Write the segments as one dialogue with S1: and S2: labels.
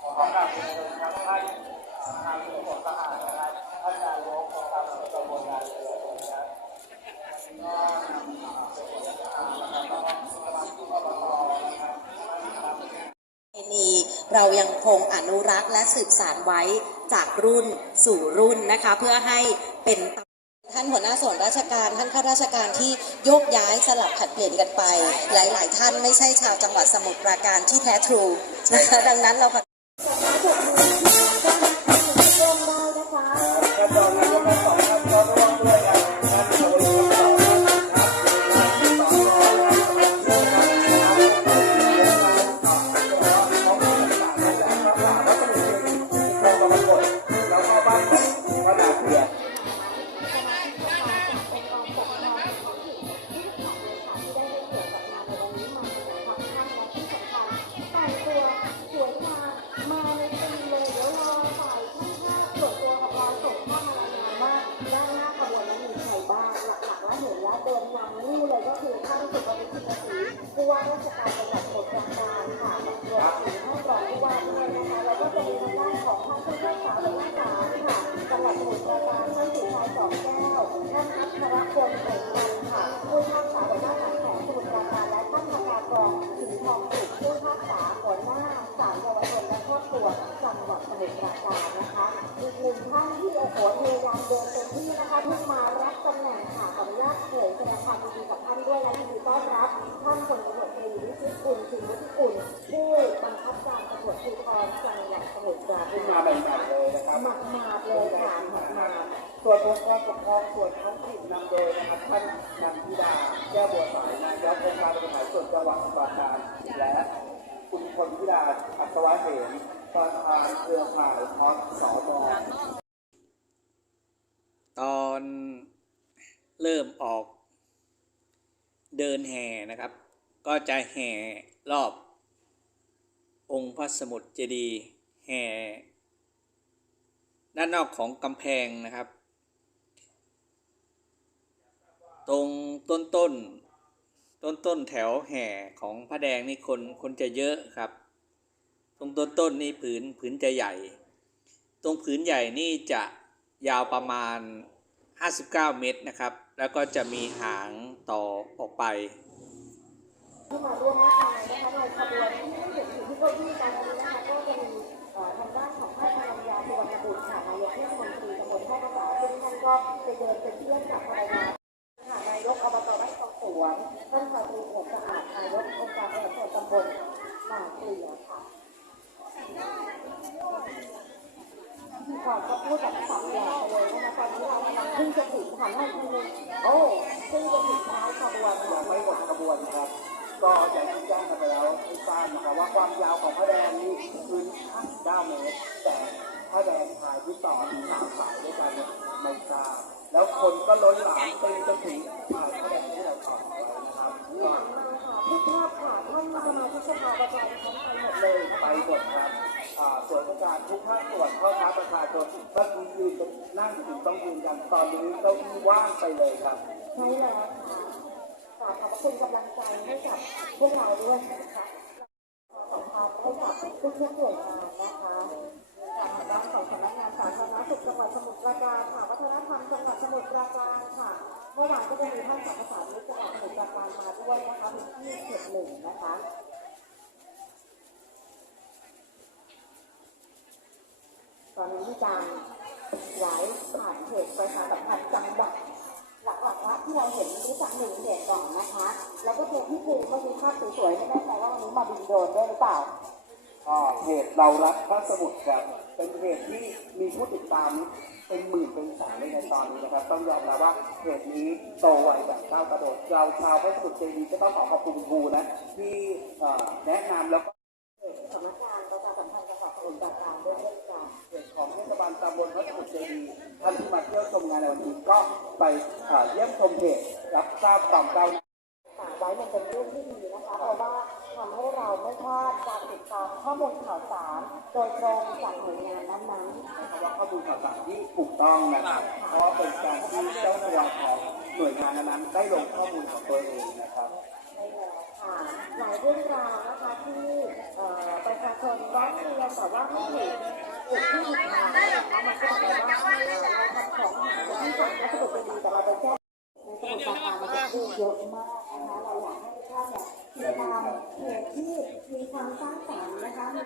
S1: ขอขอบคุณนะครับท่านทางผู้ปกครองนะครับท่านนายกองการตำบลงานเลยนะครับก็มี
S2: เรายังคงอนุรักษ์และสืบสานไว้จากรุ่นสู่รุ่นนะคะ เพื่อให้เป็น ท่านหัวหน้าส่วนราชการท่านข้าราชการที่โยกย้ายสลับผลัดเปลี่ยนกันไป หลาย ๆ ท่านไม่ใช่ชาวจังหวัดสมุทรปราการที่แท้ทรูนะคะดังนั้นเรา
S1: นอัครพ
S3: ลเอกพันธ์ค่ะผู้ทักษาหัวหน้าฐานแขกสมุทรปราการและท่านพกากรสิงห์ทองสุขผู้ทักษาหัวหน้าศาลเยาวชนและครอบครัวจังหวัดสมุทรปราการนะคะอีกหนึ่งท่านที่โอ้โหพยายามเดินเต็มที่นะคะเพิ่ ส่วนองค์กรปก
S1: ครองส่วนท้องถิ่นนำโดยนะครับท่านนันทิดาแก้วบัวสายนายกองค์การบริหารส่วนจังหวัดสมุทรปราการและคุณพลธิดาอัศวะเหมประธานเครือข่ายพอสอ
S4: ตอนเริ่มออก เดินแห่นะครับ ก็จะแห่รอบ องค์พระสมุทรเจดีย์แห่ด้านนอกของกำแพงนะครับ ตรงต้นต้นต้นต้นแถวแห่ของพระแดงนี่คนคนจะเยอะครับ ตรงต้นต้นนี่ผืนผืนจะใหญ่ ตรงผืนใหญ่นี่จะยาวประมาณ 59 เมตรนะครับ แล้วก็จะมีหางต่อออกไป
S3: ก็จะมีเอ่อทางด้านของท่านพลังยาสุวรรณบุตรค่ะนายกเทศมนตรีตำบลท่าภาษาซึ่งท่านก็ไปเดินเป็นเพื่อนกับภรรยาค่ะนายกอบตบ้านคลองสวนท่านชาตรีผมสะอาดนายกองค์การบริหารส่วนตำบลหนาเกลือค่ะก่อนก็พูดแบบสับอย่างเลยนะคะตอนนี้เรากำลังเพิ่งจะถึงค่ะนั่นคือโอ้เพิ่งจะถึงท้ายขบวน
S1: ยังไม่หมดขบวนครับ ก็อย่างที่แจ้งกันไปแล้วให้ทราบนะครับว่าความยาวของพระแดงนี่คือ9เมตรแต่พระแดงถ่ายที่ต่อมีสามสายด้วยกันไม่ทราบ แล้วคนก็ล้นหลามไปจนถึงอ่าพระแดงที่เราถอดไว้นะครับ
S3: ที่หันมาค่ะที่ภาพค่ะท่านสมาชิกสภาประชาชนไปหมดเลย
S1: ไปหมดครับอ่าส่วนราชการทุกภาคส่วนพ่อค้าประชาชนเมื่อกี้ยืนกันนั่งอยู่ต้องยืนกันตอนนี้เก้าอี้ว่างไปเลยครับ
S3: ใช่แล้วค่ะฝากขอบคุณกำลังใจให้กับพวกเราด้วยนะคะขอบคุณให้กับทุกๆหน่วยงานนะคะทางด้านของสำนักงานสาธารณ สุขจังหวัดสมุทรปราการค่ะ วัฒนธรรมจังหวัดสมุทรปราการค่ะ เมื่อวานก็จะมีท่านสรรพสามิตจังหวัดสมุทรปราการมาด้วยนะคะเป็นที่เขตหนึ่งนะคะตอนนี้มีการย้ายผ่านเพจประชาสัมพันธ์จังหวัดหลักๆว่าที่เราเห็นรู้จักหนึ่งเพจก่อนนะคะ แล้วก็เพจที่ภูมิก็มีภาพสวยๆไม่แน่ใจว่าวันนี้มาบินโดรนด้วยหรือเปล่า
S1: เพจเรารักพระสมุทรครับเป็นเพจที่มีผู้ติดตามเป็นหมื่นเป็นแสนเลยในตอนนี้นะครับ ต้องยอมรับว่าเพจนี้โตไวแบบก้าวกระโดดเราชาวพระสมุทรเจดีย์ก็ต้องขอขอบคุณครูนะที่แนะนำแล้วก็
S3: สำนักงานประชาสัมพันธ์จังหวัดสมุทรปราการด้วยเช่นกัน
S1: เพจของเทศบาลตำบลพระสมุทรเจดีย์ท่านที่มาเที่ยวชมงานในวันนี้ก็ไปเยี่ยมชมเพจรับทราบความก้าวหน้า
S3: ฝากไว้มันเป็นเรื่องที่ดีนะคะเพราะว่า เราไม่พลาดการติดตามข้อมูลข่าวสารโดยตรงจากหน่วยงานนั้นๆ
S1: คำว่าข้อมูลข่าวสารที่ถูกต้องนะครับเพราะว่าเป็นการที่เจ้าหน้าที่ของหน่วยงานนั้นๆได้ลงข้อมูลของตัวเองนะครับ
S3: ใช่แล้วค่ะหลายเรื่องราวนะคะที่เอ่อประชาชนร้องเรียนแต่ว่าไม่ถูกถูกที่ผิดมานะคะมันก็บอกว่าเราทำของหายที่สั่งวัสดุดีแต่เราไปแจ้งในสมุทรปราการมันจะพูดเยอะมากนะคะเราอยากให้ทุกท่านเนี่ย ติดามเพจที่มีความสร้างสรรค์นะคะ
S1: หา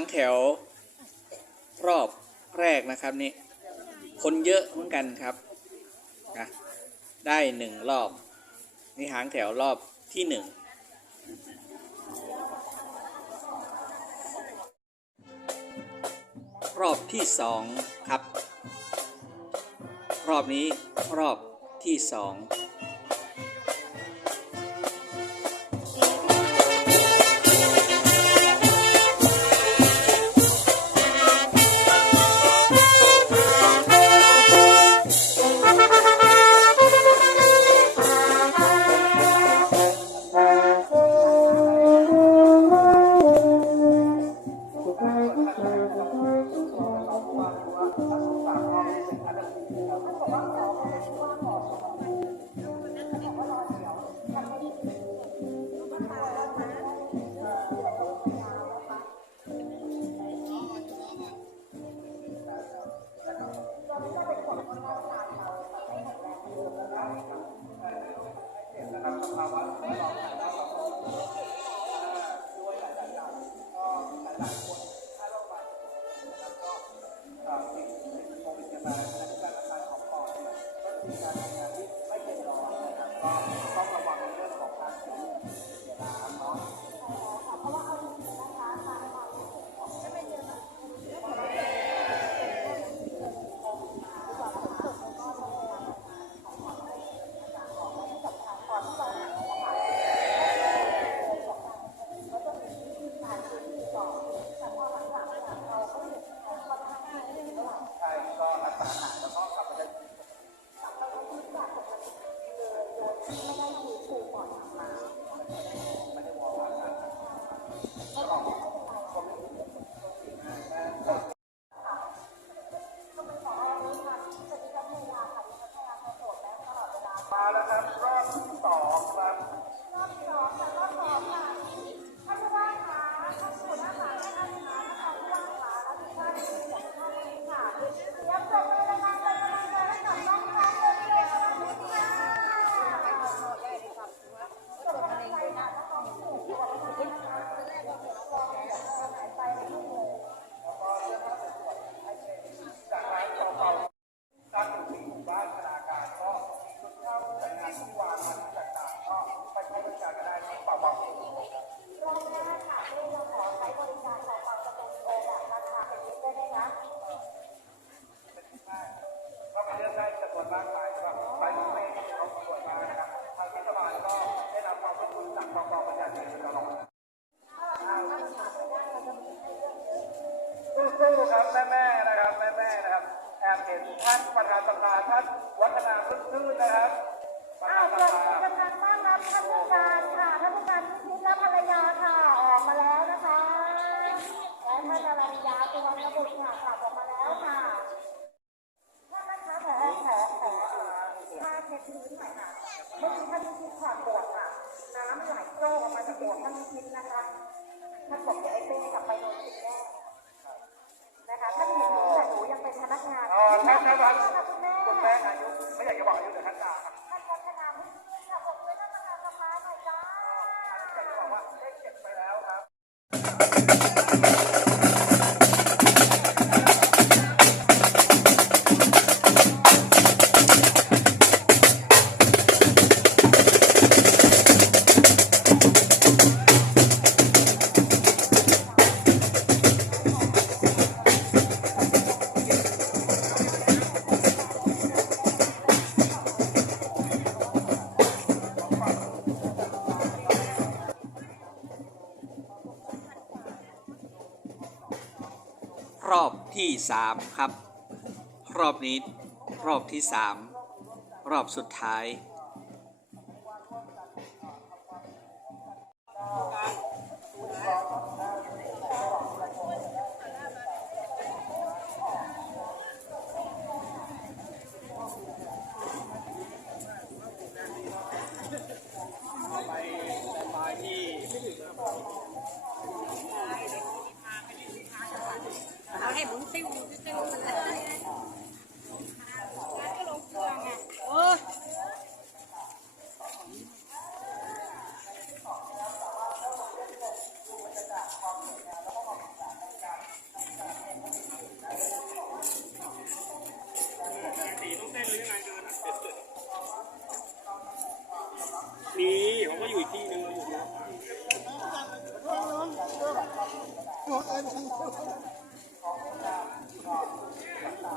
S1: งแถว รอบแรกนะครับนี่คนเยอะเหมือนกันครับนะได้หนึ่งรอบนี่หางแถวรอบที่หนึ่งรอบที่สองครับ รอบนี้รอบที่สอง ครับแม่แม่นะครับแม่แม่นะครับแอบเห็นท่านประธานสภาท่านวัฒนาพึ่งซื่นนะครับ
S3: อ้าวเปิประธานต้อนรับท่านผู้การค่ะท่านผู้การพิชิตและภรรยาค่ะออกมาแล้วนะคะและท่านภรรยาตัวรบุตค่ะกลับออกมาแล้วค่ะท่านนะคะแผลแผลแผ้าเช็ดพื้นหน่อยค่ะเมื่อกี้ท่านพิชิตความปวดค่ะน้ำไหลโรคออกมาจากปวดท่านพิชิตนะคะท่านบอกจะไอเป้กลับไปโดนติดแน่ ที่
S1: 3 ครับ ร
S3: อ
S1: บ
S4: นี้รอบที่ 3 รอบสุดท้าย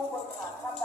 S5: ผู้
S1: บริหารท่านใด